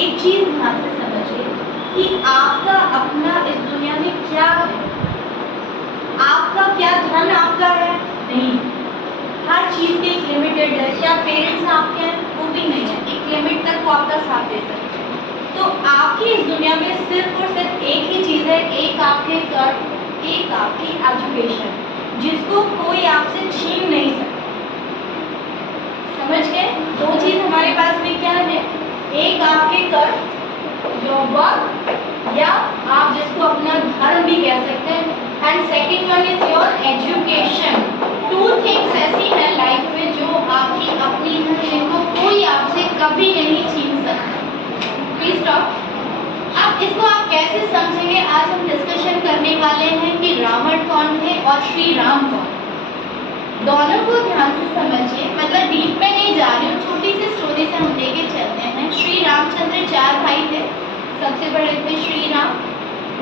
एक चीज ध्यान से समझिए कि आपका अपना इस दुनिया में क्या है। आपका क्या धन आपका है? नहीं। हर चीज की एक लिमिटेड है। क्या पेरेंट्स आपके हैं? वो भी नहीं है। एक लिमिट तक वो आपका साथ दे सकते हैं। तो आपकी इस दुनिया में सिर्फ और सिर्फ एक ही चीज है, एक आपके कर्म, एक आपकी एजुकेशन, जिसको कोई आपसे छीन नहीं सकता। समझ गए? दो चीज हमारे पास में क्या है, एक आपके कर्म, योर वर्क, या आप जिसको अपना धर्म भी कह सकते हैं, and second one is your education. Two things ऐसी है लाइफ में जो आपकी अपनी है, जिनको कोई आपसे कभी नहीं छीन सकता। Please stop. अब इसको आप कैसे समझेंगे, आज हम डिस्कशन करने वाले हैं कि रावण कौन थे और श्री राम कौन। दोनों को ध्यान से समझिए, मतलब डीप में नहीं जा रही हूँ, छोटी सी स्टोरी से हम लेके चलते हैं। श्री रामचंद्र 4 भाई थे। सबसे बड़े थे श्री राम,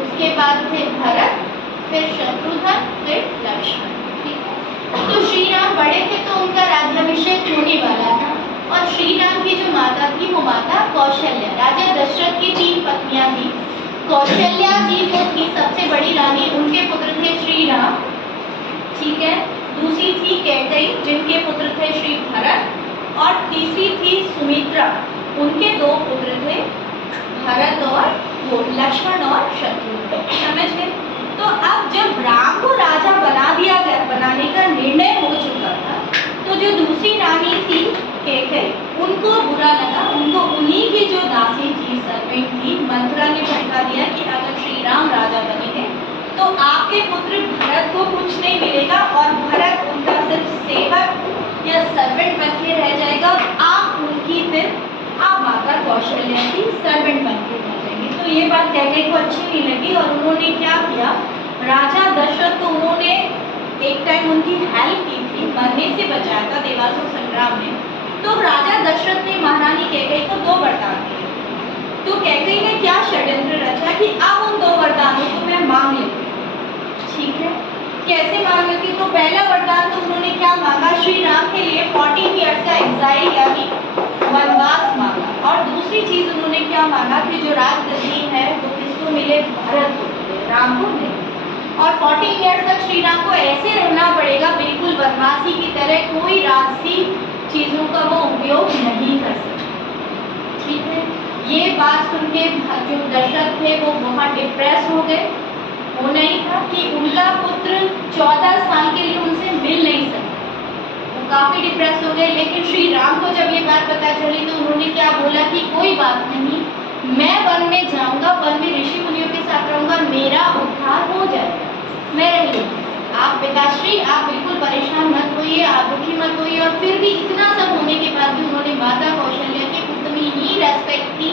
उसके बाद थे भरत, फिर शत्रुघ्न, फिर लक्ष्मण। ठीक है, तो श्री राम बड़े थे तो उनका राज्याभिषेक होने वाला था। और श्री राम की जो माता थी वो माता कौशल्या। राजा दशरथ की 3 पत्नियां थी। कौशल्या जी जो थी सबसे बड़ी रानी, उनके पुत्र थे श्री राम। ठीक है, दूसरी थी कैकेयी जिनके पुत्र थे श्री भरत, और तीसरी थी सुमित्रा, उनके 2 पुत्र थे भरत और लक्ष्मण और शत्रुघ्न। समझ गए? तो अब जब राम को राजा बना दिया गया, बनाने का निर्णय हो चुका था, तो जो दूसरी रानी थी कैकेयी, उनको बुरा लगा। उनको उन्हीं की जो दासी थी, सर्वेंट थी, मंत्रा ने भड़का दिया कि अगर श्री राम राजा बनेंगे तो आपके पुत्र भरत को कुछ नहीं मिलेगा और भरत उनका सिर्फ सेवक या सर्वेंट बन के रह जाएगा। आप उनकी फिर आप माता कौशल्या की सर्वेंट बन के रह जाएंगे। तो ये बात कैकेयी को अच्छी नहीं लगी और उन्होंने क्या किया, राजा दशरथ को उन्होंने एक टाइम उनकी हेल्प की थी, मरने से बचाया था देवासुर संग्राम में। तो राजा दशरथ ने महारानी कैकेयी को 2 वरदान दिए। तो कैकेयी ने क्या षड्यंत्र रचा कि अब उन 2 वरदानों को मैं मांग लेती हूँ। ठीक है, कैसे मांग लेती? तो पहला वरदान तो उन्होंने क्या मांगा, श्री राम के लिए 14 ईयर्स का एग्जाइल यानी वनवास मांगा। और दूसरी चीज उन्होंने क्या मांगा कि जो राजगद्दी है वो किसको मिले, भरत को मिले, राम को नहीं। और 14 ईयर्स तक श्री राम को ऐसे रहना पड़ेगा बिल्कुल वनवासी की तरह, कोई राजसी चीजों का वो उपयोग नहीं कर सकते। ठीक है, ये बात सुन के जो दशरथ थे वो बहुत डिप्रेस हो गए। वो नहीं था कि उनका पुत्र 14 साल के लिए उनसे मिल नहीं सकता, वो काफी डिप्रेस हो गए। लेकिन श्री राम को जब ये बात पता चली तो उन्होंने क्या बोला कि कोई बात नहीं, मैं वन में जाऊंगा, वन में ऋषि मुनियों के साथ रहूंगा, मेरा उद्धार हो जाएगा, मैं रह लूंगा। आप पिताश्री आप बिल्कुल परेशान मत होइए, आप दुखी मत होइए। और फिर भी इतना सब होने के बाद भी उन्होंने माता कौशल्या की उतनी ही रेस्पेक्ट की,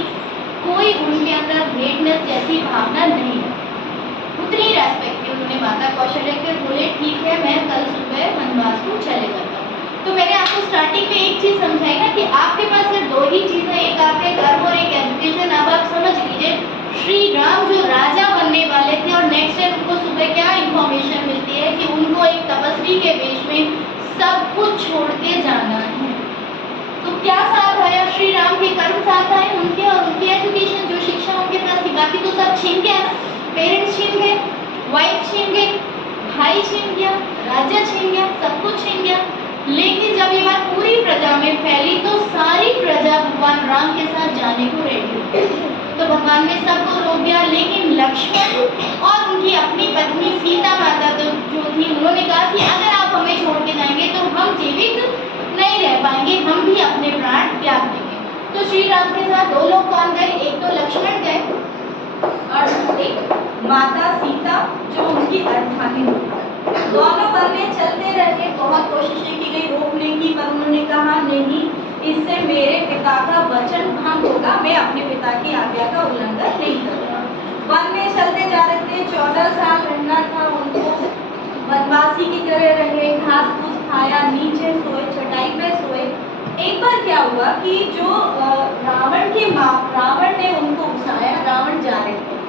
कोई उनके अंदर ग्रेटनेस जैसी भावना नहीं है, उतनी रेस्पेक्ट की उन्होंने माता कौशल्या के। बोले ठीक है, मैं कल सुबह वनवास को चले जाता हूँ। तो मैंने आपको स्टार्टिंग में एक चीज समझाई ना कि आपके पास सिर्फ 2 ही चीज है, एक आपके कर्म और एक एजुकेशन। अब आप समझ लीजिए, श्री राम जो राजा बनने वाले थे और नेक्स्ट डे उनको सुबह क्या इंफॉर्मेशन मिलती है कि उनको एक तपस्वी के वेश में सब कुछ छोड़ के जाना है। तो क्या साथ आया, श्री राम के कर्म साथ आए उनके, और उनकी एजुकेशन जो शिक्षा उनके पास थी। बाकी तो सब छीन गया, पेरेंट्स छीन गए, वाइफ छीन गई, भाई छीन गया, राज्य छीन गया, सब कुछ छीन गया। लेकिन जब ये बात पूरी प्रजा में फैली तो सारी प्रजा भगवान राम के साथ जाने को रेडी हुई। तो भगवान ने सबको रोक दिया, लेकिन लक्ष्मण और उनकी अपनी पत्नी सीता माता तो जो थी, उन्होंने कहा कि अगर आप हमें छोड़ के जाएंगे तो हम जीवित नहीं रह पाएंगे, हम भी अपने प्राण त्याग देंगे। तो श्री राम के साथ 2 लोग कौन गए, एक तो लक्ष्मण गए और दूसरी माता सीता जो उनकी अर्धांगिनी। दोनों वन में चलते रहे, बहुत कोशिशें की गई रोकने की, पर उन्होंने कहा नहीं, इससे मेरे पिता का वचन भंग होगा, मैं अपने पिता की आज्ञा का उल्लंघन नहीं करूँगा। वन में चलते जा रहे थे, 14 साल रहना था उनको, वनवासी की तरह रहे, घास फूस खाया, नीचे सोए, चटाई पे सोए। एक बार क्या हुआ कि जो रावण ने उनको उकसाया, रावण जा रहे थे,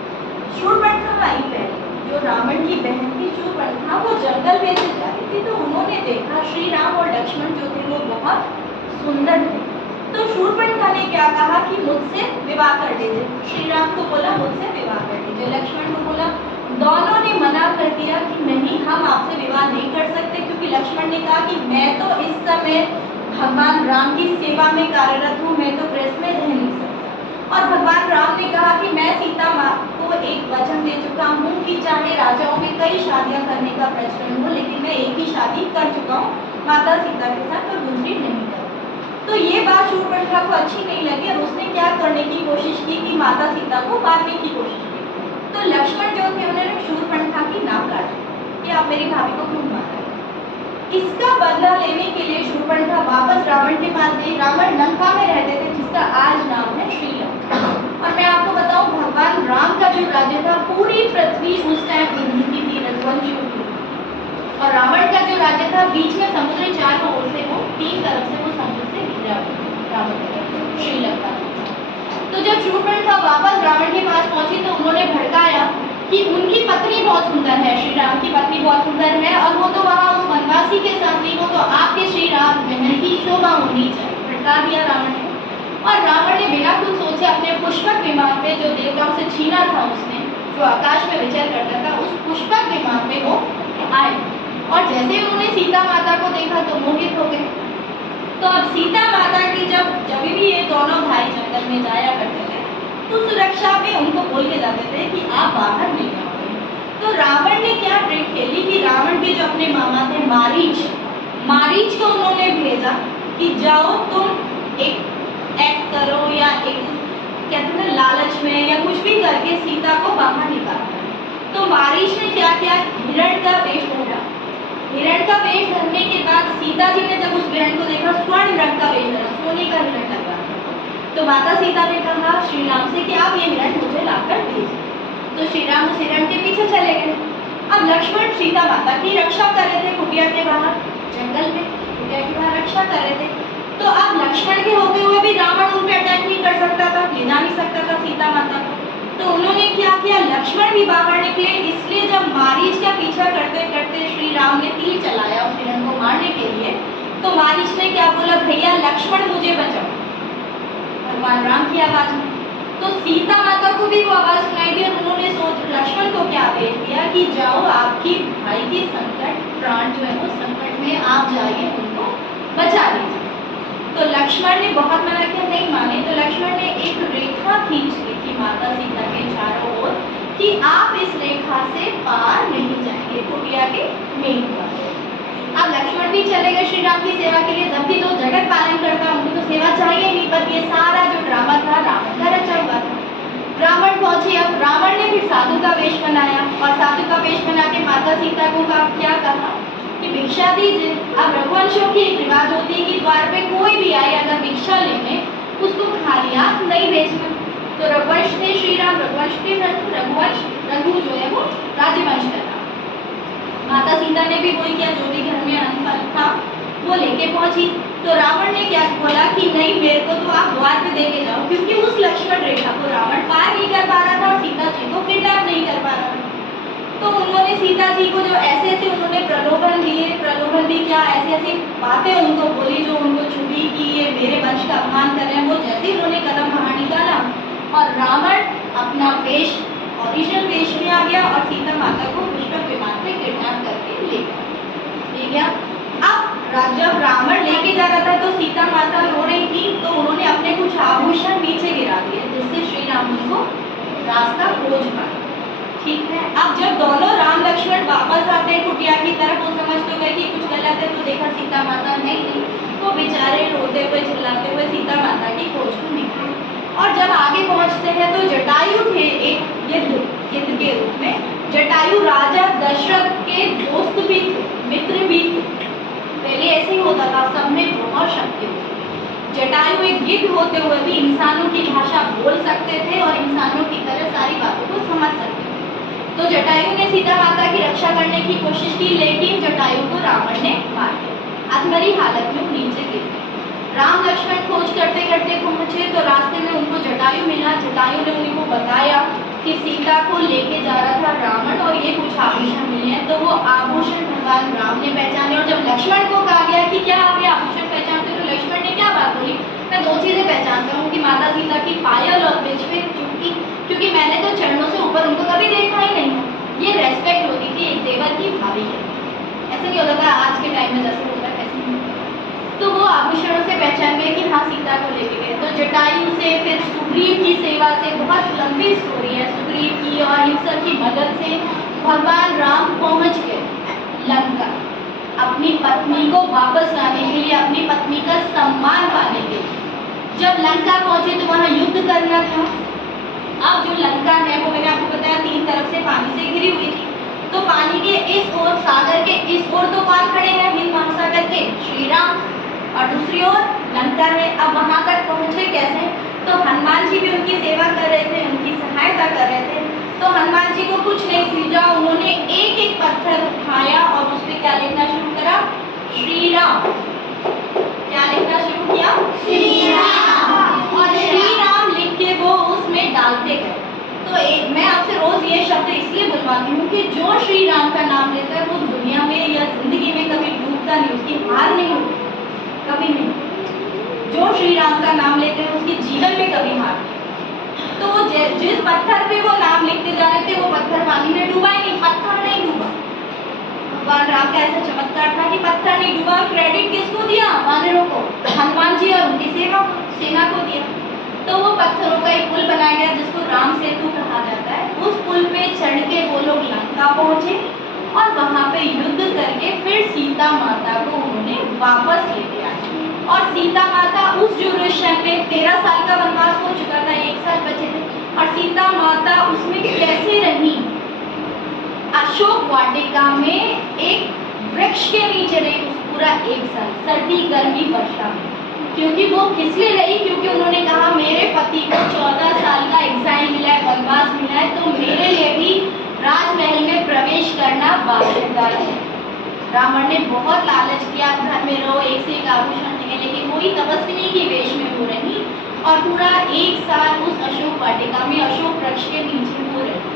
शूर्पणखा आई पहले, जो रावण की बहन थी शूर्पणखा, वो जंगल में से जा रही थी। तो उन्होंने देखा श्री राम और लक्ष्मण जो थे वो बहुत सुंदर थे। तो शूर्पणखा ने क्या कहा कि कि मुझसे विवाह कर दीजिए। श्री राम को बोला मुझसे विवाह कर दीजिए। लक्ष्मण को बोला, दोनों ने मना कर दिया कि नहीं, हम आपसे विवाह नहीं कर सकते, क्योंकि लक्ष्मण ने कहा कि मैं तो इस समय भगवान राम की सेवा में कार्यरत हूँ, मैं तो ग्रह में रह नहीं सकता। और भगवान राम ने कहा कि मैं सीता माँ को एक वचन दे चुका हूँ कि चाहे राजाओं में कई शादियाँ करने का प्रचलन हो, लेकिन मैं एक ही शादी कर चुका हूँ माता सीता के साथ, और दूसरी नहीं करूँगा। तो ये बात शूर्पणखा को अच्छी नहीं लगी और उसने क्या करने की कोशिश की कि माता सीता को मारने की कोशिश की। तो लक्ष्मण जो थे उन्होंने शूर्पणखा की नाक काट कि आप मेरी भाभी को क्यों मारा। इसका बदला लेने के लिए शूर्पणखा वापस रावण के पास गई। रावण लंका में रहते थे, जिसका आज नाम है श्रीलंका। और मैं आपको बताऊं, भगवान राम का जो राज्य था, पूरी पृथ्वी उस टाइम उन्हीं की थी, रघुवंशियों की। और रावण का जो राज्य था, बीच में समुद्र चारों ओर से, वो तीन तरफ से वो समुद्र से घिरा रावण श्रीलंका। तो जब शूर्पणखा वापस रावण के पास पहुंची तो उन्होंने भड़काया कि उनकी पत्नी बहुत सुंदर है, श्री राम की पत्नी बहुत सुंदर है, और वो तो वहाँ उस वनवासी के साथ नहीं, वो तो आपके श्री राम बहन की शोभा होनी चाहिए। भड़का दिया रावण ने। और रावण ने बिना कुछ सोचे अपने पुष्पक विमान पे, जो देवताओं से छीना था उसने, जो आकाश में विचर करता था, उस पुष्पक विमान पे वो आए। और जैसे उन्होंने सीता माता को देखा तो मोहित हो गए। तो अब सीता माता की जब भी ये दोनों भाई जंगल में जाया करते थे, तो सुरक्षा पे उनको बोल के जाते थे कि आप बाहर नहीं आओगे। तो रावण ने क्या ट्रिक खेली कि रावण के जो अपने मामा थे मारीच को उन्होंने भेजा कि जाओ तुम एक एक्ट करो, या एक कहते हैं लालच में या कुछ भी करके सीता को बाहर निकालना। तो मारीच ने क्या किया, हिरण का वेश धरा। हिरण का वेश धरने के बाद सीता जी ने जब उस हिरण को देखा, स्वर्ण रंग का वेश धरा, सोने का हिरण लग रहा था। तो माता सीता ने कहा श्री राम से कि आप ये हिरण मुझे लाकर दीजिए। तो श्री राम उस हिरण के पीछे चले गए। अब लक्ष्मण सीता माता की रक्षा कर रहे थे कुटिया के बाहर, जंगल में कुटिया के बाहर रक्षा कर रहे थे। तो अब लक्ष्मण के होते हुए भी रावण उन पर अटैक नहीं कर सकता था, ले जा नहीं सकता था सीता माता को। तो उन्होंने क्या किया, लक्ष्मण भी बाहर निकले। इसलिए जब मारीच का पीछा करते करते श्री राम ने तीर चलाया उस हिरण को मारने के लिए, तो मारीच ने क्या बोला, भैया लक्ष्मण मुझे बचाओ, भगवान राम की आवाज में। तो सीता माता को भी वो आवाज सुनाई दी और उन्होंने लक्ष्मण को क्या आदेश दिया कि जाओ, आपकी भाई की संकट, प्राण जो है वो संकट में, आप जाइए उनको बचा लीजिए। तो लक्ष्मण ने बहुत मना किया, नहीं माने। तो लक्ष्मण ने एक रेखा खींच ली थी माता सीता के चारों ओर कि आप इस रेखा से पार नहीं जाएंगे कुटिया के मेन द्वार। अब लक्ष्मण भी चले गए श्री राम की सेवा के लिए। जब भी जो जगत पालन करता उनको तो सेवा चाहिए नहीं, पर ये सारा जो ड्रामा था रावण का रचा हुआ था। रावण पहुंचे। अब रावण ने फिर साधु का वेश बनाया और साधु का वेश बना के माता सीता को क्या कहा कि भिक्षा दीजिए। अब रघुवंशों की एक रिवाज होती है कि द्वार पे कोई भी आए अगर भिक्षा लेने, उसको खाली हाथ नहीं भेजना। तो रघुवंश थे श्री राम, रघुवंश के रघुवंश, रघु जो है वो राज्यवंश का था। माता सीता ने भी वही किया, जो भी घर में अन्न था वो लेके पहुंची। तो रावण ने क्या बोला कि नहीं, मेरे को तो आप द्वार पे देके जाओ, क्योंकि उस लक्ष्मण रेखा को रावण पार नहीं कर पा रहा था और सीता जी को किडनैप नहीं कर पा रहा था। तो उन्होंने सीता जी को जो ऐसे उन्होंने प्रलोभन दिए, प्रलोभन भी क्या, ऐसी बातें उनको बोली जो उनको छुपी कि ये मेरे वंश का अपमान कर रहे हैं। वो जैसे ही उन्होंने कदम बाहर निकाला और रावण अपना वेश, ओरिजिनल वेश में आ गया और सीता माता को पुष्पक विमान पे किडनैप करके ले गया। अब जब रावण लेके जा रहा था तो सीता माता रो रही थी, तो उन्होंने अपने कुछ आभूषण नीचे गिरा दिए, जिससे श्री राम उनको रास्ता खोज पाए। ठीक है। अब जब दोनों राम लक्ष्मण वापस आते हैं कुटिया की तरफ, वो समझ तो गए कि कुछ गलत है, तो देखा सीता माता नहीं, वो बेचारे रोते हुए चिल्लाते हुए सीता माता की खोज को निकले। और जब आगे पहुंचते हैं तो जटायु थे एक गिद्ध के रूप में। जटायु राजा दशरथ के दोस्त भी थे, मित्र भी थे। पहले ऐसे ही होता था, सब में बहुत शक्ति होती थी। जटायु एक गिद्ध होते हुए भी इंसानों की भाषा बोल सकते थे और इंसानों की तरह सारी बातों को समझ सकते थे। तो जटायु ने सीता माता की रक्षा करने की कोशिश की, लेकिन जटायु को रावण ने मार दिया। अधमरी हालत में नीचे गिर गए। राम लक्ष्मण खोज करते करते पहुंचे तो रास्ते में उनको जटायु मिला। जटायु ने उनको बताया कि सीता को लेके जा रहा था रावण और ये कुछ आभूषण मिले हैं। तो वो आभूषण भगवान राम ने पहचाने। और जब लक्ष्मण को कहा गया कि क्या आप ये आभूषण पहचानते हो, तो लक्ष्मण ने क्या बात बोली, मैं दो चीजें पहचानता हूँ कि माता सीता की वैसे नहीं होता था आज के टाइम में जैसे होता है वैसे नहीं होता। तो वो आभूषणों से पहचान गए कि हाँ सीता को लेके गए। तो जटायु से फिर सुग्रीव की सेवा से, बहुत लंबी स्टोरी है, सुग्रीव की और इन सब की मदद से भगवान राम पहुंच गए लंका अपनी पत्नी को वापस लाने के लिए, अपनी पत्नी का सम्मान पाने के लिए। जब लंका पहुंचे तो वहां युद्ध करना था। अब जो लंका है वो मैंने आपको बताया 3 तरफ से पानी से घिरी हुई थी। तो पानी के इस ओर, सागर के इस ओर तो कौन खड़े हैं? हिंद महासागर के श्री राम, और दूसरी ओर लंका है। अब वहां तक पहुंचे कैसे? तो हनुमान जी भी उनकी सेवा कर रहे थे, उनकी सहायता कर रहे थे। तो हनुमान जी को कुछ नहीं सूझा, उन्होंने एक एक पत्थर उठाया और उस पर क्या लिखना शुरू करा? श्री राम। क्या लिखना शुरू किया? श्री राम। और श्री राम लिख के वो उसमें डालते गए। तो मैं आपसे रोज ये शब्द इसलिए बुलवाती हूँ कि जो श्री राम का नाम लेता है वो दुनिया में या जिंदगी में कभी डूबता नहीं, उसकी हार नहीं होती, कभी नहीं। जो श्री राम का नाम लेते हैं उसके जीवन में कभी हार नहीं। तो जिस पत्थर पे वो नाम लिखते जा रहे थे वो पत्थर पानी में डूबा ही नहीं, पत्थर नहीं डूबा। भगवान राम का ऐसा चमत्कार था कि पत्थर नहीं डूबा। क्रेडिट किसको दिया? वानरों को, हनुमान जी और उनकी सेना को दिया। तो वो पत्थरों का एक पुल बनाया गया जिसको राम सेतु कहा जाता है। उस पुल पे चढ़ के वो लोग लंका पहुंचे और वहां पे युद्ध करके फिर सीता माता को उन्होंने वापस लेके आए। और सीता माता उस ड्यूरेशन में 13 साल का वनवास हो चुका था, 1 साल बचे थे, और सीता माता उसमें कैसे रही? अशोक वाटिका में एक वृक्ष के नीचे रही उस पूरा 1 साल, सर्दी गर्मी वर्षा में। क्योंकि वो किस लिए रही? क्योंकि उन्होंने कहा मेरे पति को 14 साल का एग्जाइल मिला है, वनवास मिला है, तो मेरे लिए भी राजमहल में प्रवेश करना बाध्यता है। रावण ने बहुत लालच किया, घर में रहो, एक से एक आभूषण देंगे, लेकिन वही तपस्विनी की वेश में हो रही और पूरा 1 साल उस अशोक वाटिका में अशोक वृक्ष के नीचे हो रही।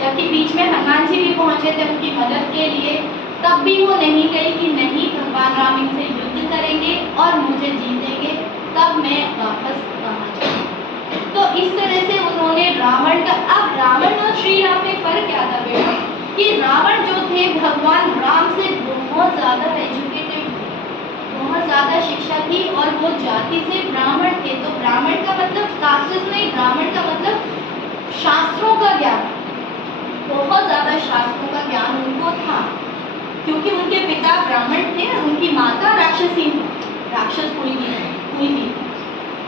जबकि बीच में हनुमान जी भी पहुंचे थे उनकी मदद के लिए, तब भी वो नहीं गई कि नहीं भगवान राम इनसे युद्ध करेंगे और मुझे जीतेंगे, तब मैं वापस वहां जाऊंगी। तो इस तरह से उन्होंने रावण का, अब रावण और श्री राम में फर्क क्या था बेटा? कि रावण जो थे भगवान राम से बहुत ज्यादा एजुकेटेड, बहुत ज्यादा शिक्षा थी और वो जाति से ब्राह्मण थे। तो ब्राह्मण का मतलब कास्ट नहीं, ब्राह्मण का मतलब शास्त्रों का ज्ञान, बहुत ज्यादा शास्त्रों का ज्ञान उनको था। क्योंकि उनके पिता ब्राह्मण थे और उनकी माता राक्षसी थी, राक्षस कुल थी।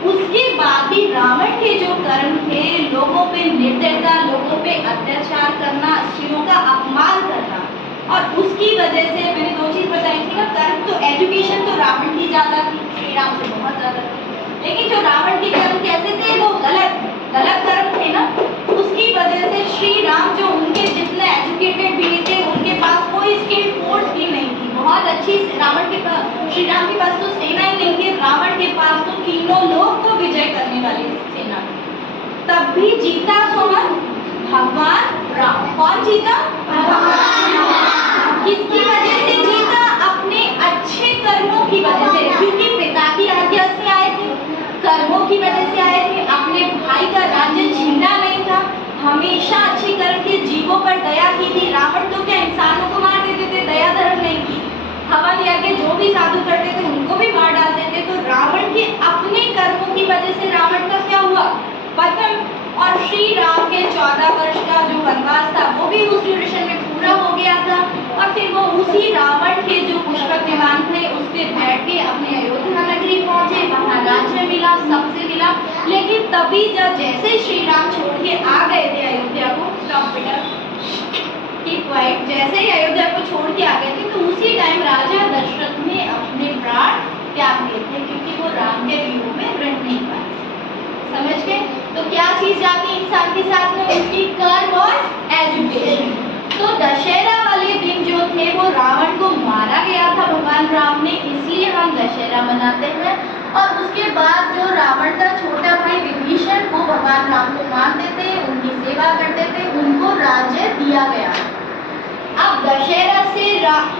उसके बाद भी रावण के जो कर्म थे, लोगों पे निर्दयता, लोगों पे अत्याचार करना, स्त्रियों का अपमान करना, और उसकी वजह से मैंने 2 चीज बताई थी ना, कर्म तो एजुकेशन तो रावण की ज्यादा थी, श्री राम से बहुत ज्यादा थी, लेकिन जो रावण के कर्म कैसे थे वो गलत कर्म थे ना। उसकी वजह से श्री राम जो उनके जितने एजुकेटेड भी थे, उनके पास कोई स्किल फोर्स भी नहीं थी, बहुत अच्छी रावण के पास, श्री राम के पास तो सेना ही नहीं थी, रावण के पास तो तीनों लोग को विजय करने वाली सेना। तब भी जीता कौन? भगवान राम। कौन जीता? भगवान राम। किसकी वजह से जीता? अपने अच्छे कर्मों की वजह से, क्योंकि पिता की आज्ञा से आए थे, कर्मों की वजह से आए थे, अपने भाई का राज्य छीना नहीं था, हमेशा अच्छी कर्म के जीवों पर दया की थी। रावण तो क्या इंसानों को मार देते थे, दया धर्म नहीं की। हवन यज्ञ जो भी साधु करते थे उनको भी मार डालते थे। तो रावण के अपने कर्मों की वजह से रावण का क्या हुआ? पतन। और श्री राम के 14 वर्ष का जो वनवास था वो भी उस ड्यूरेशन में पूरा हो गया था। और फिर वो उसी रावण के जो पुष्पक विमान थे उस पर बैठ के अपने अयोध्या नगरी पहुंचे, वहाँ राज्य मिला, सबसे मिला। लेकिन तभी जब जैसे श्री राम छोड़ के आ गए थे अयोध्या को, जैसे ही अयोध्या को छोड़ के आ गए थे तो उसी टाइम राजा दशरथ ने अपने प्राण त्याग दिए थे, क्योंकि वो राम के वियोग में रह नहीं पाए। समझ गए? तो क्या चीज जाती है इंसान के साथ में? उसकी कर्म और एजुकेशन। तो दशहरा वाले दिन जो थे वो रावण को मारा गया था भगवान राम ने, इसलिए हम दशहरा मनाते हैं। और उसके बाद जो रावण का छोटा भाई विभीषण को भगवान राम को मानते थे, उनकी सेवा करते थे, उनको राज्य दिया गया। अब दशहरा से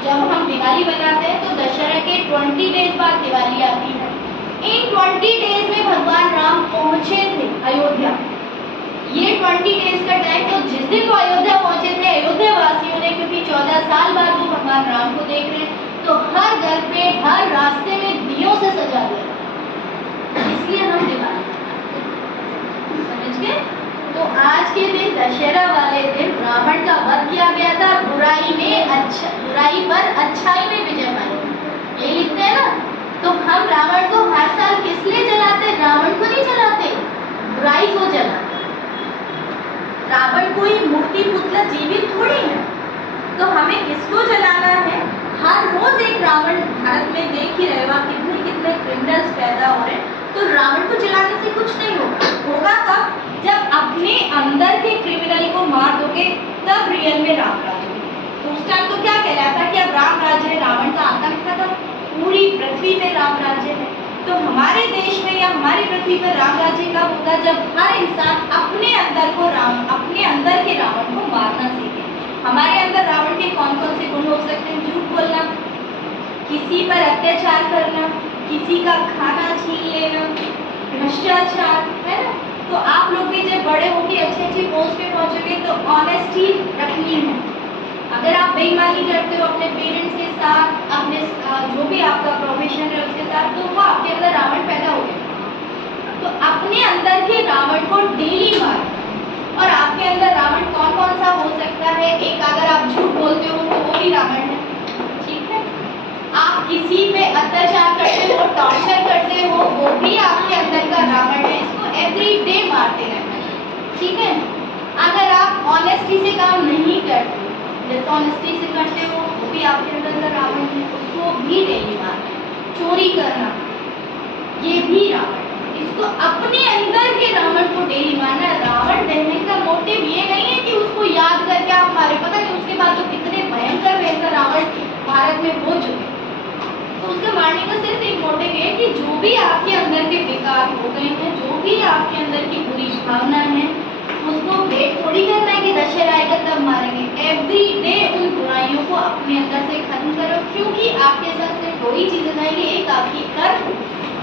जब हम दिवाली मनाते हैं तो दशहरा के 20 डेज बाद दिवाली आती है। इन 20 डेज में भगवान राम पहुंचे थे अयोध्या। ये 20 डेज का टाइम, तो जिस दिन वो अयोध्या पहुंचे थे अयोध्या वासियों ने, क्योंकि 14 साल बाद वो भगवान राम को दशहरा वाले दिन रावण का वध किया गया था, बुराई पर अच्छाई में विजय पाई। ये लिखते हैं ना। तो हम रावण को हर साल किस लिए जलाते? रावण को नहीं जलाते, बुराई को जलाते। रावण कोई मूर्ति पुतला जीवित थोड़ी है, तो हमें किसको जलाना है? हर रोज एक रावण भारत में देख ही रहे हो, कितने कितने क्रिमिनल्स पैदा हो रहे हैं। तो रावण को जलाने से कुछ नहीं होगा कब? जब अपने अंदर के क्रिमिनल को मार दोगे, तब रियल में राम राज्य होगा। तो उस टाइम तो क्या कहलाता कि अब राम राज्य है, रावण का आतंक खत्म, पूरी पृथ्वी पे राम राज्य है। तो हमारे देश में या हमारी पृथ्वी पर राम राज्य कब होगा? जब हर इंसान अपने अंदर के रावण को मारना सीखे। हमारे अंदर रावण के कौन कौन से गुण हो सकते हैं? झूठ बोलना, किसी पर अत्याचार करना, किसी का खाना छीन लेना, भ्रष्टाचार, है ना। तो आप लोग भी जब बड़े होके अच्छी पोस्ट पे पहुंचोगे तो ऑनेस्टी रखनी है। अगर आप बेईमानी करते हो अपने पेरेंट्स के साथ, अपने जो भी आपका प्रोफेशन है उसके साथ, तो वो आपके अंदर रावण पैदा हो गया। तो अपने अंदर के रावण को डेली मारो। और आपके अंदर रावण कौन कौन सा हो सकता है? एक, अगर आप झूठ बोलते हो तो वो भी रावण है, ठीक है। आप किसी पे अत्याचार करते हो, टॉर्चर करते हो, वो भी आपके अंदर का रावण है। इसको एवरी डे मारते रहना है, ठीक है। अगर आप ऑनेस्टी से काम नहीं करते, डिसऑनेस्टी से करते हो, वो भी आपके अंदर का रावण है, उसको भी डेली मारना है। चोरी करना, ये भी रावण है, इसको अपने अंदर के रावण को डेली मारना है। रावण कहने का मोटिव ये नहीं है कि उसको याद करके आप मारे, पता नहीं उसके बाद तो कितने भयंकर रावण भारत में हो चुके। तो उसके मारने का सिर्फ एक मोटिव है कि जो भी आपके अंदर के विकार हो गए हैं, जो भी आपके अंदर की बुरी भावना है, उसको वेट थोड़ी करना है कि दशहरा आएगा तब मारेंगे। एवरी डे उन बुराइयों को अपने अंदर से खत्म करो, क्योंकि आपके साथ सिर्फ दो ही चीजें आएंगी, एक आपकी कर्म,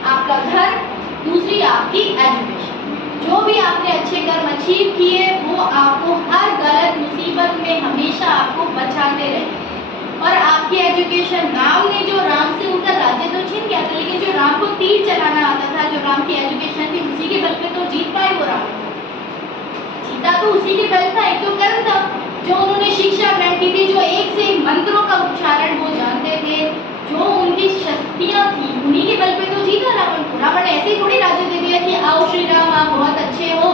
आपका घर, दूसरी आपकी एजुकेशन। जो भी आपने अच्छे कर्म अचीव किए वो आपको हर गलत मुसीबत में हमेशा आपको बचाते रहे। और आपकी एजुकेशन, राम ने जो राम से उनका राज्य तो छीन गया था, लेकिन जो राम को तीर चलाना आता था, जो राम की एजुकेशन थी, उसी के बल पे तो जीत पाए वो राम। जीता तो उसी के बल था, एक तो कर्म था, जो उन्होंने शिक्षा ग्रहण की थी, जो एक से एक मंत्रों का उच्चारण वो जानते थे, जो उनकी शक्तियां थी, उन्हीं के बल पे तो जीता रावण को। रावण ने ऐसे ही थोड़ी राज्य दे दिया कि आओ श्री राम आप बहुत अच्छे हो,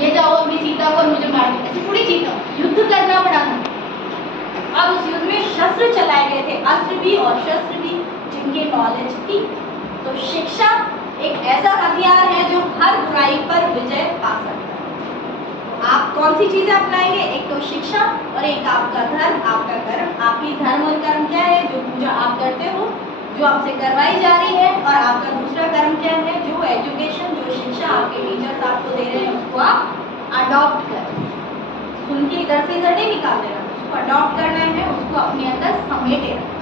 ले जाओ अपनी सीता को और मुझे मार दो, ऐसे थोड़ी जीता। युद्ध करना पड़ा था, और उस युद्ध में शस्त्र चलाए गए थे, अस्त्र भी और शस्त्र भी, जिनके नॉलेज थी। तो शिक्षा एक ऐसा हथियार है जो हर बुराई पर विजय पा सकता है। आप कौन सी चीजें अपनाएंगे? एक तो शिक्षा और एक आपका धर्म, आपका कर्म। आपकी धर्म और कर्म क्या है? जो पूजा आप करते हो, जो आपसे करवाई जा रही है। और आपका दूसरा कर्म क्या है? जो एजुकेशन, जो शिक्षा आपके टीचर्स आपको दे रहे हैं, उसको आप अडॉप्ट करें। सुन के इधर से इधर नहीं निकाल देना, उसको अडॉप्ट करना है, उसको अपने अंदर समेटे रखना।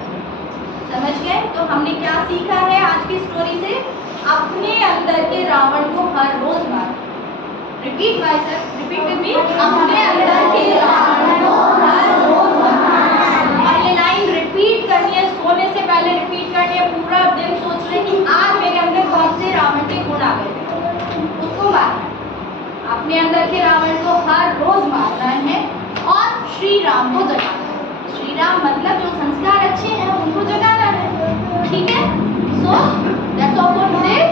समझ गए? तो हमने क्या सीखा है आज की स्टोरी से? अपने अंदर के रावण को हर रोज मारो। Repeat my self, repeat with me. अपने अंदर के रावण को हर रोज मारो। और ये लाइन रिपीट करनी है, सोने से पहले रिपीट करनी है। पूरा दिन सोच रहे कि आज मेरे अंदर कौन से रावण के गुण आ गए, उसको मारना है। अपने अंदर के रावण को हर रोज मारना है और श्री राम को जगाना है। श्री राम मतलब जो संस्कार अच्छे हैं उनको जगाना है, ठीक है। So that's all for today.